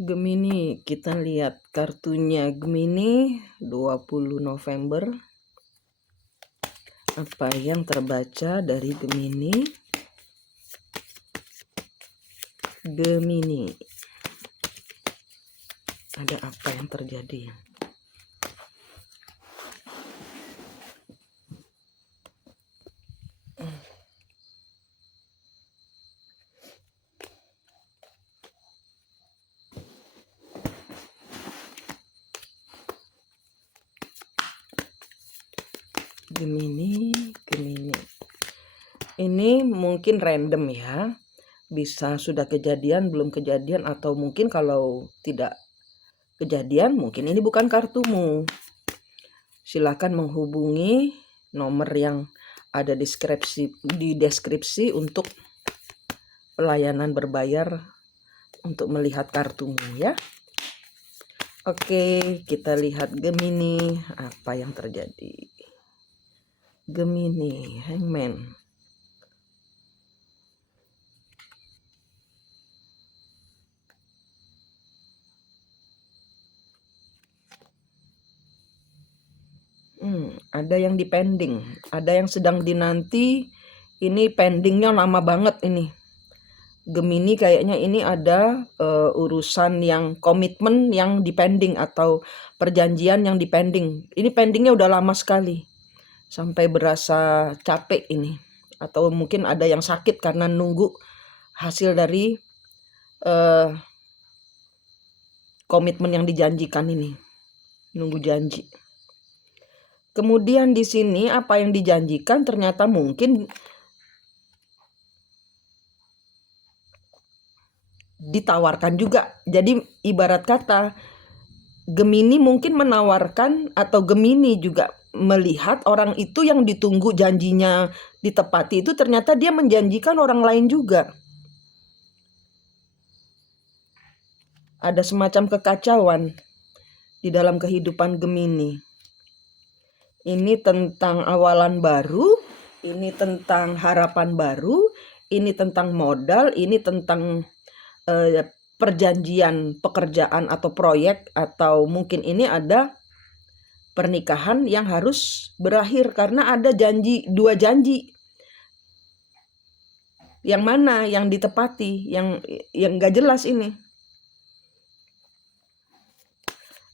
Gemini, kita lihat kartunya Gemini 20 November. Apa yang terbaca dari Gemini? Gemini. Ada apa yang terjadi? Gemini. Ini mungkin random ya. Bisa sudah kejadian, belum kejadian, atau mungkin kalau tidak kejadian, mungkin ini bukan kartumu. Silakan menghubungi nomor yang ada di deskripsi untuk pelayanan berbayar untuk melihat kartumu ya. Oke, kita lihat Gemini, apa yang terjadi. Gemini, Hangman. Ada yang dipending, ada yang sedang dinanti. Ini pendingnya lama banget ini. Gemini kayaknya ini ada urusan yang komitmen yang dipending atau perjanjian yang dipending. Ini pendingnya udah lama sekali. Sampai berasa capek ini. Atau mungkin ada yang sakit karena nunggu hasil dari komitmen yang dijanjikan ini. Nunggu janji. Kemudian di sini apa yang dijanjikan ternyata mungkin ditawarkan juga. Jadi ibarat kata Gemini mungkin menawarkan atau Gemini juga melihat orang itu yang ditunggu janjinya ditepati itu ternyata dia menjanjikan orang lain juga. Ada semacam kekacauan di dalam kehidupan Gemini. Ini tentang awalan baru, ini tentang harapan baru, ini tentang modal, ini tentang perjanjian pekerjaan atau proyek, atau mungkin ini ada pernikahan yang harus berakhir karena ada dua janji. Yang mana yang ditepati, yang gak jelas ini.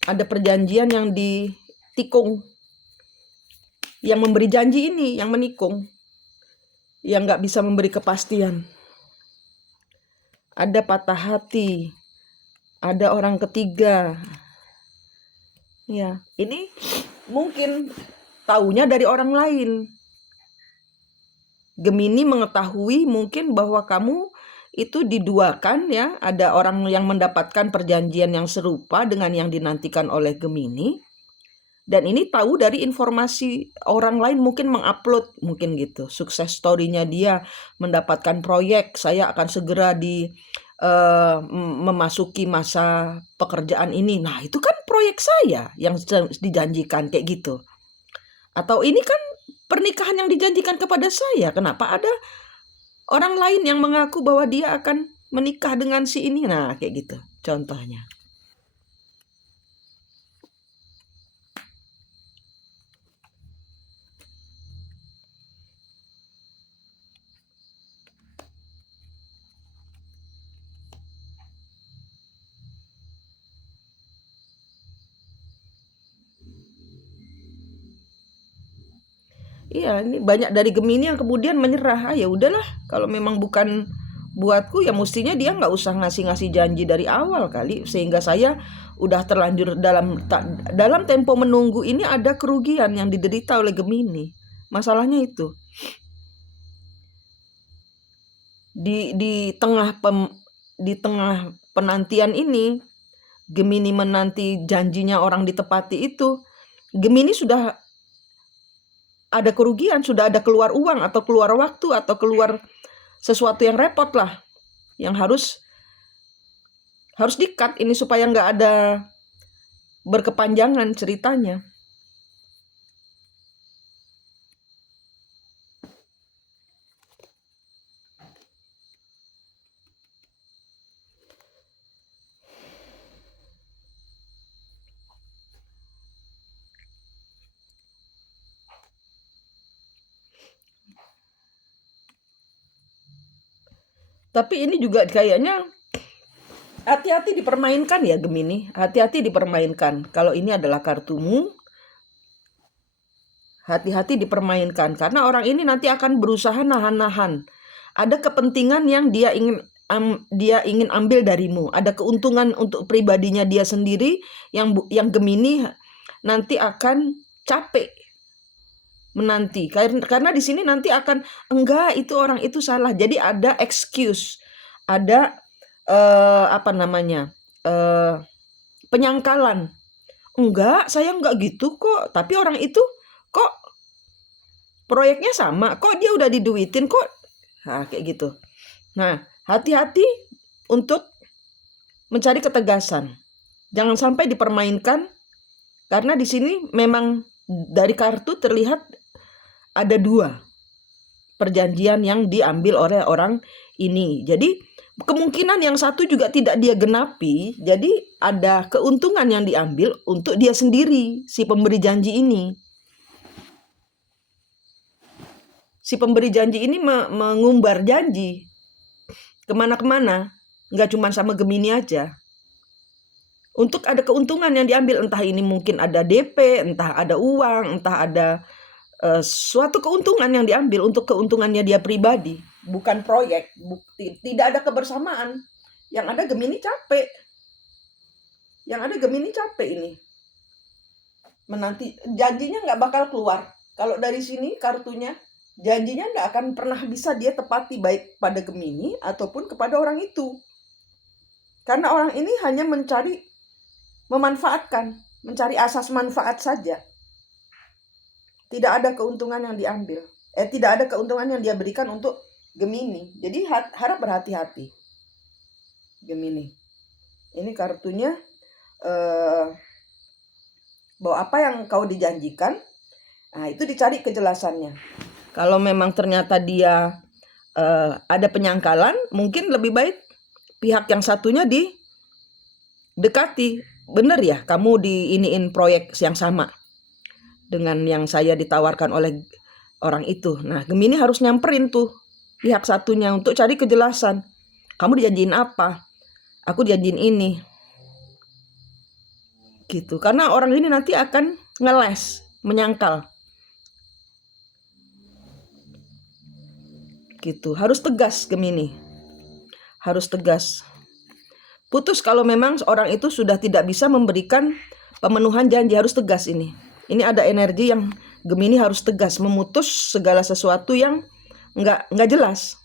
Ada perjanjian yang ditikung. Yang memberi janji ini yang menikung, yang gak bisa memberi kepastian. Ada patah hati, ada orang ketiga. Ya, ini mungkin taunya dari orang lain. Gemini mengetahui mungkin bahwa kamu itu diduakan ya, ada orang yang mendapatkan perjanjian yang serupa dengan yang dinantikan oleh Gemini. Dan ini tahu dari informasi orang lain, mungkin mengupload, mungkin gitu. Sukses story-nya dia mendapatkan proyek, saya akan segera memasuki masa pekerjaan ini. Nah, itu kan proyek saya yang dijanjikan kayak gitu. Atau ini kan pernikahan yang dijanjikan kepada saya. Kenapa ada orang lain yang mengaku bahwa dia akan menikah dengan si ini? Nah, kayak gitu contohnya. Iya, ini banyak dari Gemini yang kemudian menyerah. Ya udahlah, kalau memang bukan buatku ya mestinya dia nggak usah ngasih janji dari awal kali, sehingga saya udah terlanjur dalam tempo menunggu ini ada kerugian yang diderita oleh Gemini. Masalahnya itu di tengah penantian ini, Gemini menanti janjinya orang ditepati itu, Gemini sudah ada kerugian, sudah ada keluar uang atau keluar waktu atau keluar sesuatu yang repot lah, yang harus di-cut ini supaya nggak ada berkepanjangan ceritanya. Tapi ini juga kayaknya hati-hati dipermainkan ya Gemini. Hati-hati dipermainkan. Kalau ini adalah kartumu, hati-hati dipermainkan. Karena orang ini nanti akan berusaha nahan-nahan. Ada kepentingan yang dia ingin ambil darimu. Ada keuntungan untuk pribadinya dia sendiri yang Gemini nanti akan capek menanti. Karena di sini nanti akan enggak, itu orang itu salah. Jadi ada excuse, ada penyangkalan. Enggak, saya enggak gitu kok. Tapi orang itu kok proyeknya sama, kok dia udah diduitin kok. Nah, kayak gitu. Nah, hati-hati untuk mencari ketegasan. Jangan sampai dipermainkan, karena di sini memang dari kartu terlihat ada 2 perjanjian yang diambil oleh orang ini. Jadi kemungkinan yang satu juga tidak dia genapi. Jadi ada keuntungan yang diambil untuk dia sendiri, si pemberi janji ini. Si pemberi janji ini mengumbar janji kemana-kemana, nggak cuma sama Gemini aja. Untuk ada keuntungan yang diambil, entah ini mungkin ada DP, entah ada uang, entah ada suatu keuntungan yang diambil untuk keuntungannya dia pribadi, bukan proyek. Tidak ada kebersamaan. Yang ada Gemini capek. Yang ada Gemini capek ini. Menanti janjinya nggak bakal keluar. Kalau dari sini kartunya, janjinya nggak akan pernah bisa dia tepati, baik pada Gemini ataupun kepada orang itu. Karena orang ini hanya memanfaatkan, mencari asas manfaat saja. Tidak ada keuntungan yang diambil. Tidak ada keuntungan yang dia berikan untuk Gemini. Jadi harap berhati-hati, Gemini. Ini kartunya bahwa apa yang kau dijanjikan, nah itu dicari kejelasannya. Kalau memang ternyata dia ada penyangkalan, mungkin lebih baik pihak yang satunya didekati. Bener ya, kamu diiniin proyek yang sama dengan yang saya ditawarkan oleh orang itu. Nah, Gemini harus nyamperin tuh pihak satunya untuk cari kejelasan. Kamu dijanjiin apa? Aku dijanjiin ini. Gitu. Karena orang ini nanti akan ngeles, menyangkal. Gitu. Harus tegas Gemini. Harus tegas. Putus kalau memang orang itu sudah tidak bisa memberikan pemenuhan janji, harus tegas ini. Ini ada energi yang Gemini harus tegas, memutus segala sesuatu yang nggak jelas.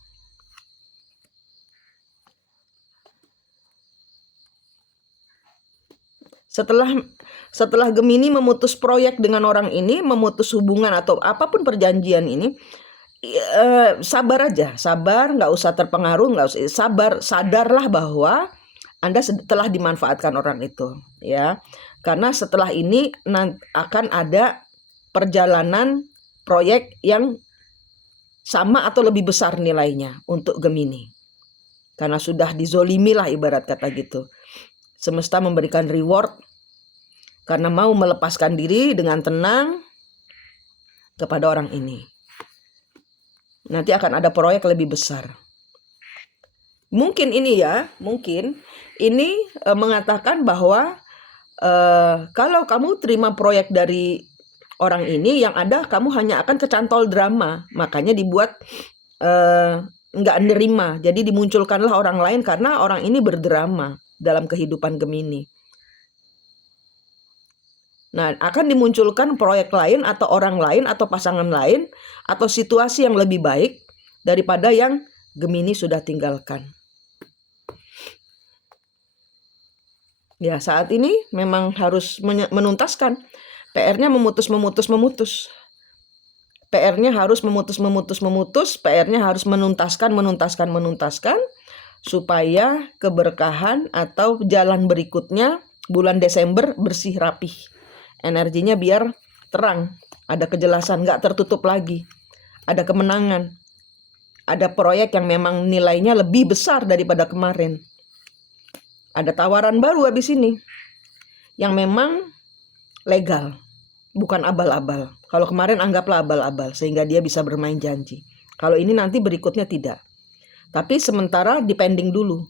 Setelah Gemini memutus proyek dengan orang ini, memutus hubungan atau apapun perjanjian ini, sabar aja, sabar, nggak usah terpengaruh, nggak usah sabar, sadarlah bahwa Anda telah dimanfaatkan orang itu, ya. Karena setelah ini akan ada perjalanan proyek yang sama atau lebih besar nilainya untuk Gemini. Karena sudah dizolimi lah ibarat kata gitu. Semesta memberikan reward karena mau melepaskan diri dengan tenang kepada orang ini. Nanti akan ada proyek lebih besar. Mungkin ini mengatakan bahwa kalau kamu terima proyek dari orang ini, yang ada kamu hanya akan kecantol drama. Makanya dibuat nggak nerima. Jadi dimunculkanlah orang lain karena orang ini berdrama dalam kehidupan Gemini. Nah, akan dimunculkan proyek lain atau orang lain atau pasangan lain atau situasi yang lebih baik daripada yang Gemini sudah tinggalkan. Ya, saat ini memang harus menuntaskan. PR-nya memutus. PR-nya harus memutus. PR-nya harus menuntaskan supaya keberkahan atau jalan berikutnya bulan Desember bersih rapih. Energinya biar terang, ada kejelasan, nggak tertutup lagi. Ada kemenangan. Ada proyek yang memang nilainya lebih besar daripada kemarin. Ada tawaran baru habis ini yang memang legal, bukan abal-abal. Kalau kemarin anggaplah abal-abal sehingga dia bisa bermain janji. Kalau ini nanti berikutnya tidak. Tapi sementara dipending dulu.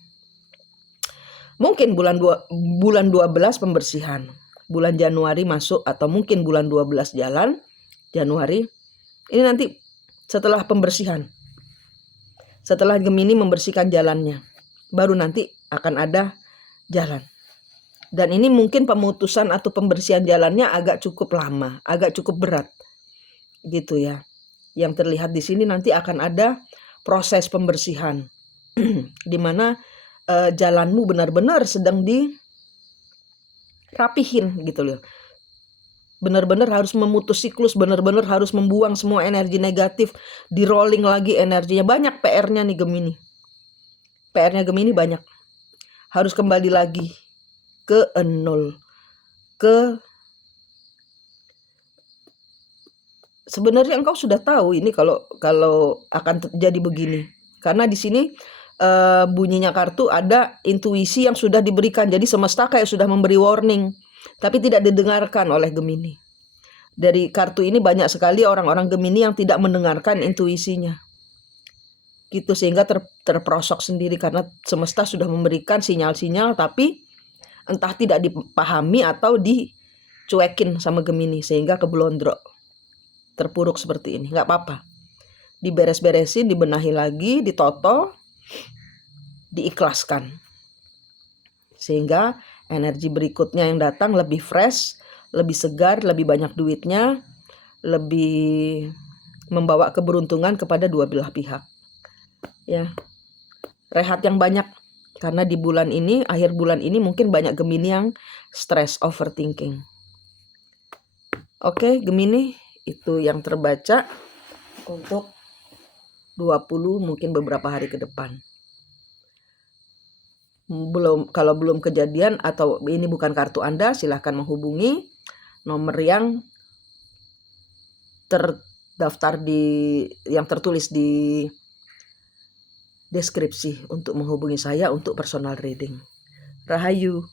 Mungkin bulan 12 pembersihan. Bulan Januari masuk atau mungkin bulan 12 jalan, Januari. Ini nanti setelah pembersihan. Setelah Gemini membersihkan jalannya, baru nanti akan ada jalan. Dan ini mungkin pemutusan atau pembersihan jalannya agak cukup lama, agak cukup berat. Gitu ya. Yang terlihat di sini nanti akan ada proses pembersihan di mana jalanmu benar-benar sedang dirapihin gitu loh. Benar-benar harus memutus siklus, benar-benar harus membuang semua energi negatif, di rolling lagi energinya. Banyak PR-nya nih Gemini. PR-nya Gemini banyak. Harus kembali lagi ke nol. Sebenarnya engkau sudah tahu ini kalau akan terjadi begini. Karena di sini bunyinya kartu ada intuisi yang sudah diberikan. Jadi semesta kayak sudah memberi warning, tapi tidak didengarkan oleh Gemini. Dari kartu ini banyak sekali orang-orang Gemini yang tidak mendengarkan intuisinya. Gitu, sehingga terperosok sendiri karena semesta sudah memberikan sinyal-sinyal tapi entah tidak dipahami atau dicuekin sama Gemini sehingga keblondrok. Terpuruk seperti ini. Nggak apa-apa. Diberes-beresin, dibenahi lagi, ditoto, diikhlaskan. Sehingga energi berikutnya yang datang lebih fresh, lebih segar, lebih banyak duitnya, lebih membawa keberuntungan kepada dua belah pihak. Ya. Rehat yang banyak karena di bulan ini, akhir bulan ini mungkin banyak Gemini yang stress, overthinking. Oke, Gemini, itu yang terbaca untuk 20 mungkin beberapa hari ke depan. Kalau belum kejadian atau ini bukan kartu Anda, silahkan menghubungi nomor yang terdaftar yang tertulis di deskripsi untuk menghubungi saya untuk personal reading. Rahayu.